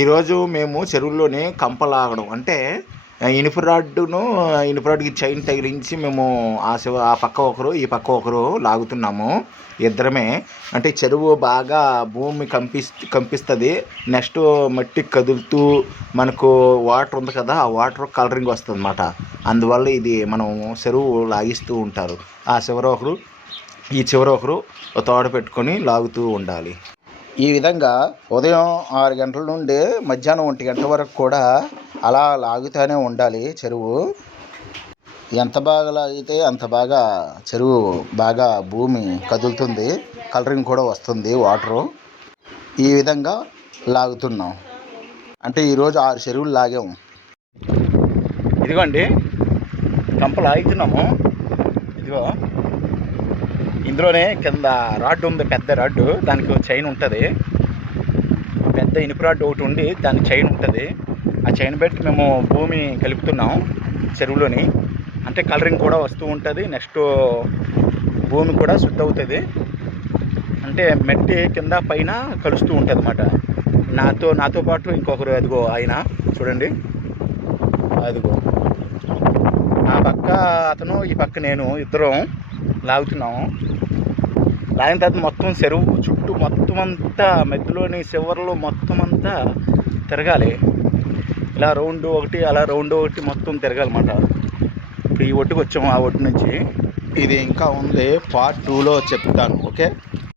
ఈరోజు మేము చెరువుల్లోనే కంప లాగడం అంటే ఇనుప రాడ్డును ఇనుప చైన్ తగిలించి మేము ఆ శివ ఆ పక్క ఒకరు ఈ పక్క ఒకరు లాగుతున్నాము ఇద్దరమే. అంటే చెరువు బాగా భూమి కంపిస్ కంపిస్తుంది. నెక్స్ట్ మట్టి కదులుతూ మనకు వాటర్ ఉంది కదా ఆ వాటర్ కలరింగ్ వస్తుంది అనమాట అందువల్ల ఇది మనం చెరువు లాగిస్తూ ఉంటారు. ఆ చివర ఒకరు ఈ చివర ఒకరు తోడ పెట్టుకొని లాగుతూ ఉండాలి. ఈ విధంగా ఉదయం ఆరు గంటల నుండి మధ్యాహ్నం ఒంటి గంట వరకు కూడా అలా లాగుతూనే ఉండాలి చెరువు. ఎంత బాగా లాగితే అంత బాగా చెరువు బాగా భూమి కదులుతుంది కలరింగ్ కూడా వస్తుంది వాటరు. ఈ విధంగా లాగుతున్నాం. అంటే ఈరోజు ఆరు చెరువులు లాగాము. ఇదిగోండి కంప లాగుతున్నాము. ఇదిగో. ఇందులోనే కింద రాడ్డు ఉంది పెద్ద రాడ్డు దానికి చైన్ ఉంటుంది. పెద్ద ఇనుప రాడ్డు ఒకటి ఉండి దానికి చైన్ ఉంటుంది. ఆ చైన్ పెట్టి మేము భూమి కలుపుతున్నాం చెరువులోని. అంటే కలరింగ్ కూడా వస్తూ ఉంటుంది. నెక్స్ట్ భూమి కూడా శుద్ధి అవుతుంది. అంటే మట్టి కింద పైన కలుస్తూ ఉంటుంది అన్నమాట. నాతో నాతో పాటు ఇంకొకరు అదిగో ఆయన. చూడండి. అదిగో. పక్క అతను ఈ పక్క నేను ఇద్దరం లాగుతున్నాము. లాగిన తర్వాత మొత్తం చెరువు చుట్టూ మొత్తం అంతా మధ్యలోని చివరిలో మొత్తం అంతా తిరగాలి. ఇలా రౌండ్ ఒకటి అలా రౌండ్ ఒకటి మొత్తం తిరగాలన్నమాట. ఇప్పుడు ఈ ఒడ్డుకు వచ్చాము ఆ ఒడ్డు నుంచి. ఇది ఇంకా ఉంది పార్ట్ టూలో చెప్తాను ఓకే?